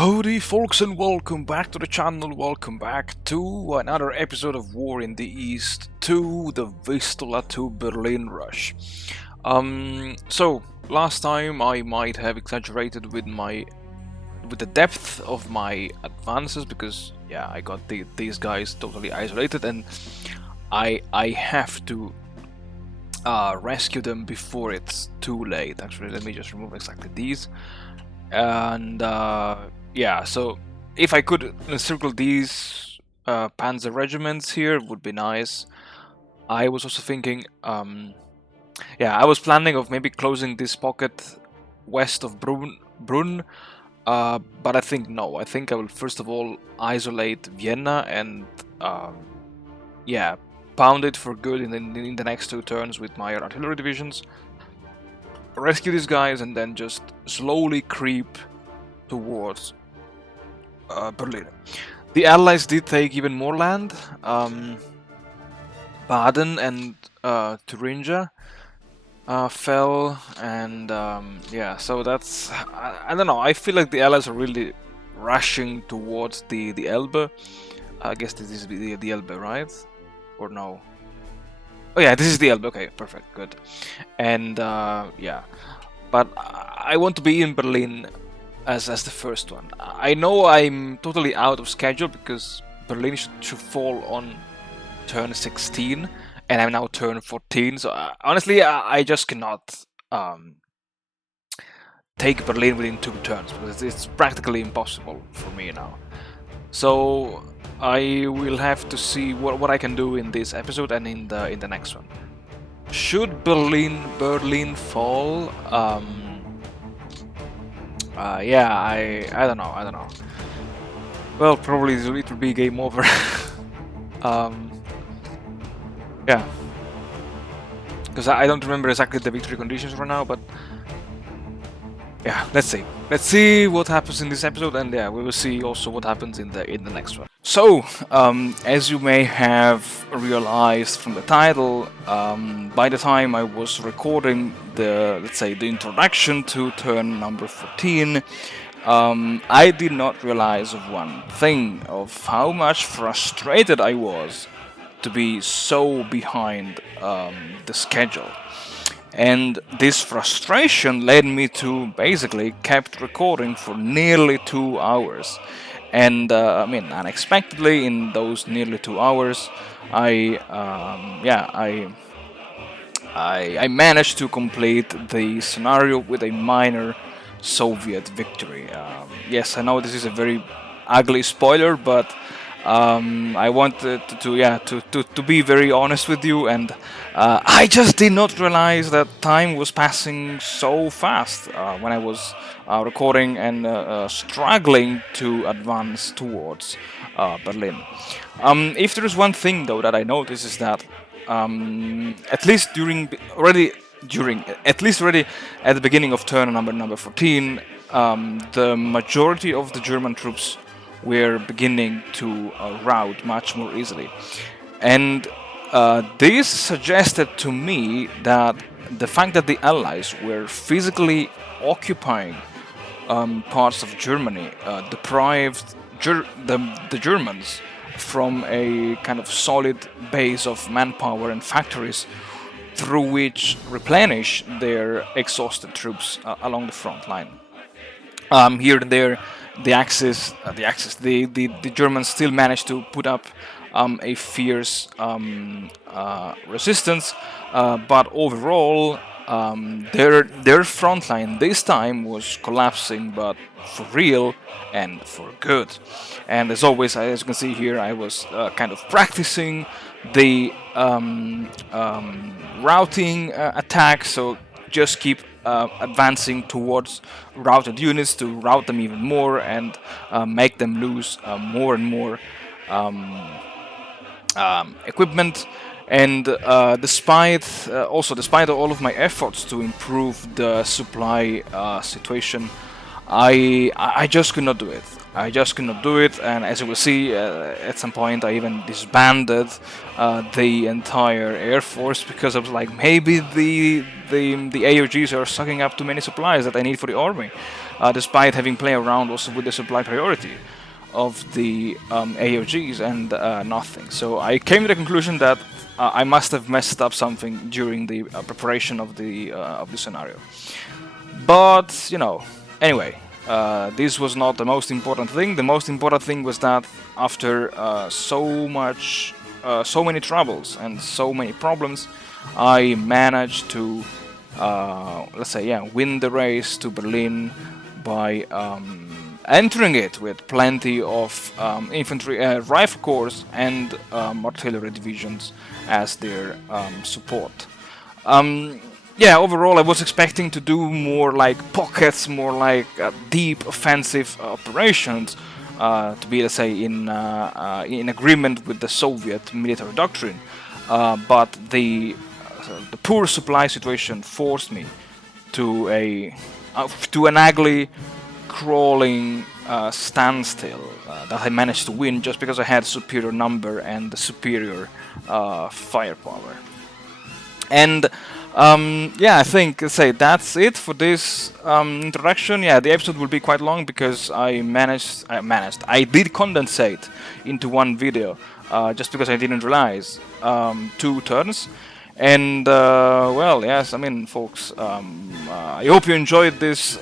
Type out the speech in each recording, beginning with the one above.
Howdy folks and welcome back to the channel, welcome back to another episode of War in the East, to the Vistula to Berlin rush. So last time I might have exaggerated with the depth of my advances because yeah, I got these guys totally isolated and I have to rescue them before it's too late. Actually, let me just remove exactly these. And yeah, so if I could encircle these panzer regiments here, it would be nice. I was also thinking, yeah, I was planning of maybe closing this pocket west of Brunn, but I think no. I think I will first of all isolate Vienna and yeah, pound it for good in the next two turns with my artillery divisions. Rescue these guys and then just slowly creep towards Berlin. The Allies did take even more land. Baden and Thuringia fell, and yeah, so that's I don't know. I feel like the Allies are really rushing towards the Elbe. I guess this is the Elbe, right? Or no? Oh yeah, this is the Elbe. Okay, perfect, good. And yeah, but I want to be in Berlin as the first one. I know I'm totally out of schedule because Berlin should fall on turn 16, and I'm now turn 14. So honestly, I just cannot take Berlin within 2 turns because it's practically impossible for me now. So I will have to see what I can do in this episode and in the next one. Should Berlin fall? Yeah, I don't know. Well, probably it will be game over. Yeah, because I don't remember exactly the victory conditions right now, but yeah, let's see what happens in this episode, and yeah, we will see also what happens in the next one. So, as you may have realized from the title, by the time I was recording let's say the introduction to turn number 14, I did not realize of one thing, of how much frustrated I was to be so behind the schedule. And this frustration led me to basically kept recording for nearly 2 hours. And I mean, unexpectedly, in those nearly 2 hours, I managed to complete the scenario with a minor Soviet victory. Yes, I know this is a very ugly spoiler, but I wanted to be very honest with you, and I just did not realize that time was passing so fast when I was recording and struggling to advance towards Berlin. If there is one thing though that I noticed is that at least already at the beginning of turn number 14, the majority of the German troops were beginning to rout much more easily. And this suggested to me that the fact that the Allies were physically occupying parts of Germany deprived the Germans from a kind of solid base of manpower and factories through which replenish their exhausted troops along the front line. Here and there, the Germans still managed to put up a fierce resistance, but overall their front line this time was collapsing, but for real and for good. And as always, as you can see here, I was kind of practicing the routing attack, so just keep advancing towards routed units to rout them even more and make them lose more and more equipment. And despite all of my efforts to improve the supply situation, I just could not do it. And as you will see, at some point I even disbanded the entire air force because I was like, maybe the AOGs are sucking up too many supplies that I need for the army. despite having played around also with the supply priority of the AOGs and nothing. So I came to the conclusion that I must have messed up something during the preparation of the scenario. But you know, anyway, this was not the most important thing. The most important thing was that after so many troubles and so many problems, I managed to, let's say, yeah, win the race to Berlin by entering it with plenty of infantry, rifle corps, and artillery divisions as their support. Yeah, overall, I was expecting to do more like pockets, more like deep offensive operations, to be, let's say, in agreement with the Soviet military doctrine. But the poor supply situation forced me to an ugly, crawling standstill that I managed to win just because I had superior number and the superior firepower. And yeah, I think say that's it for this introduction. Yeah, the episode will be quite long because I did condensate into one video just because I didn't realize 2 turns. And well, yes, I mean, folks, I hope you enjoyed this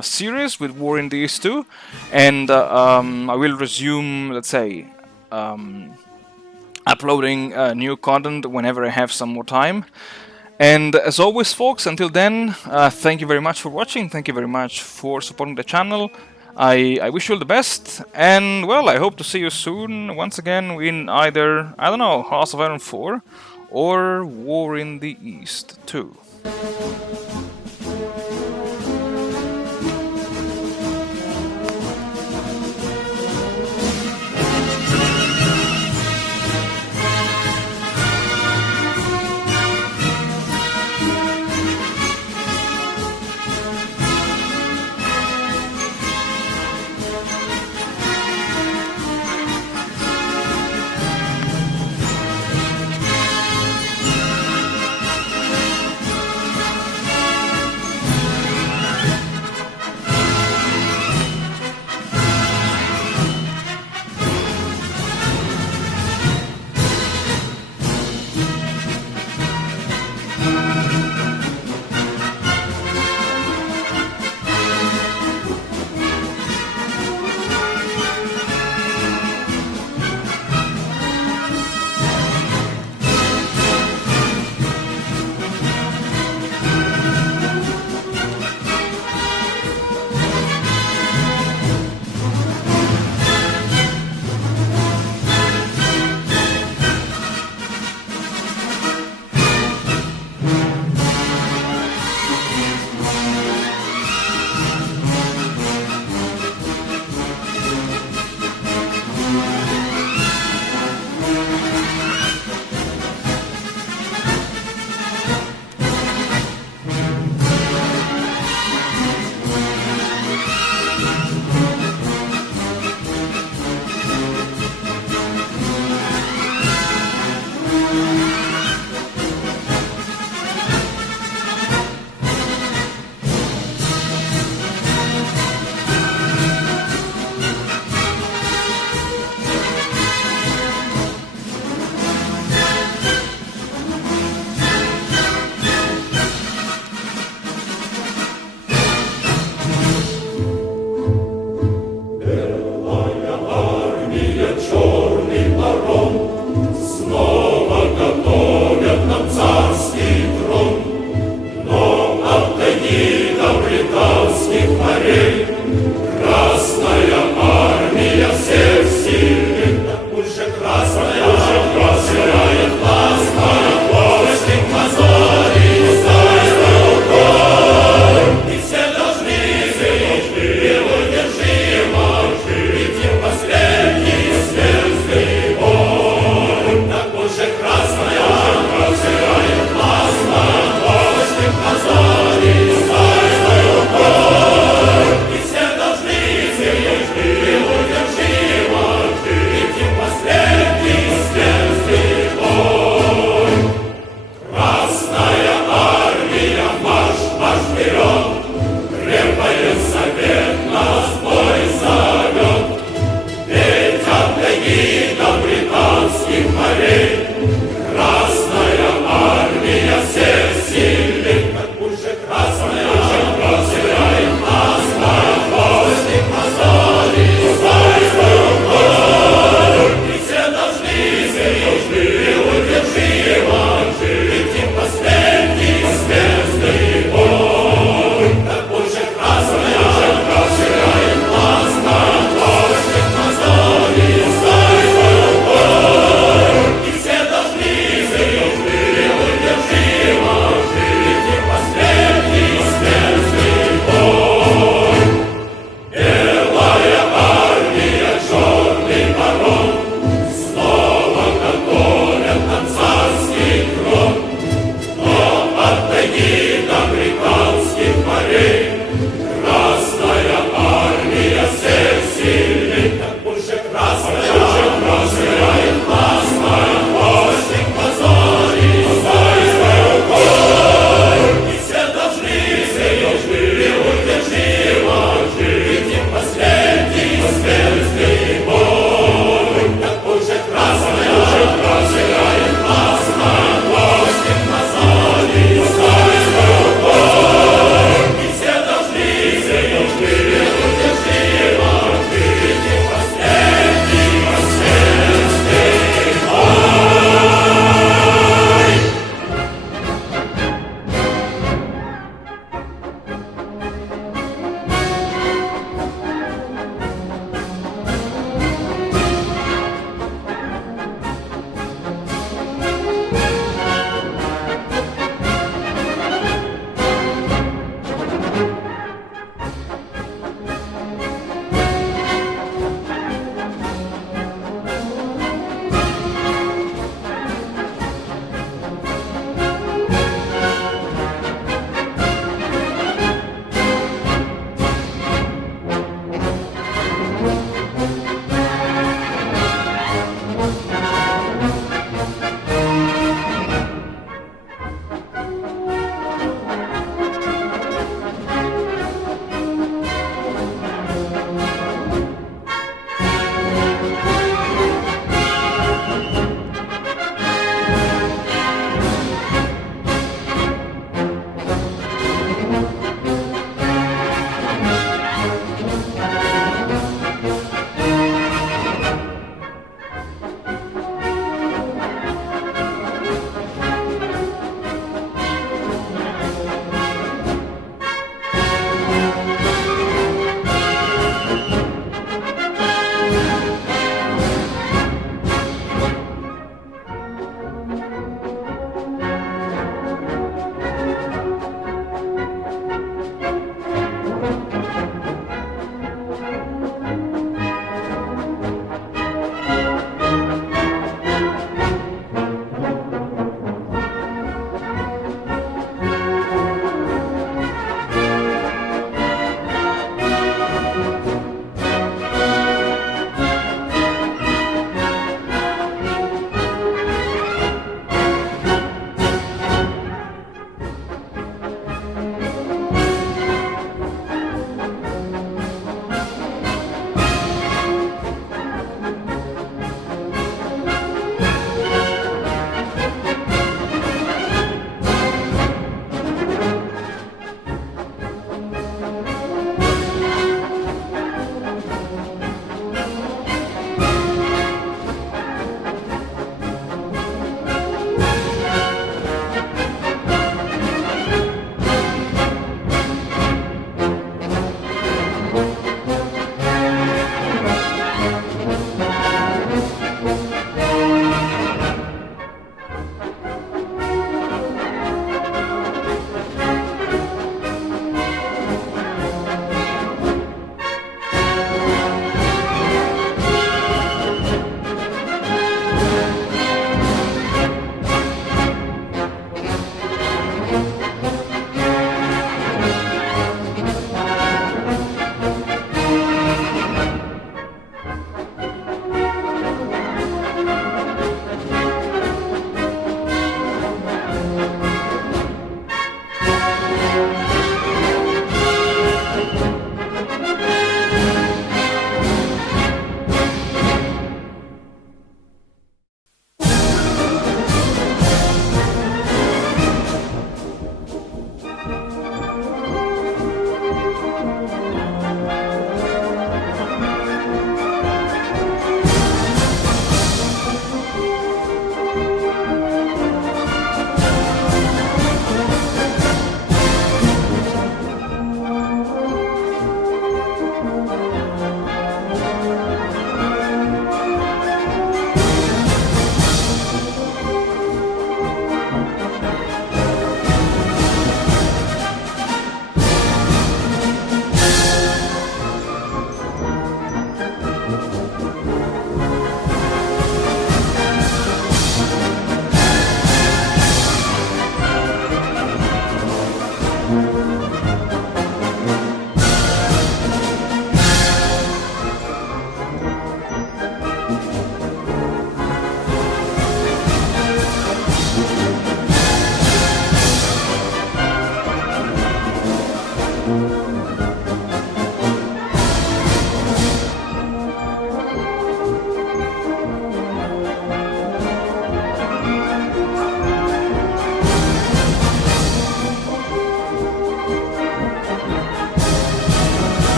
series with War in the East 2, and I will resume, let's say, uploading new content whenever I have some more time. And as always, folks, until then, thank you very much for watching, thank you very much for supporting the channel. I wish you all the best, and well, I hope to see you soon once again in either, I don't know, House of Iron 4 or War in the East 2.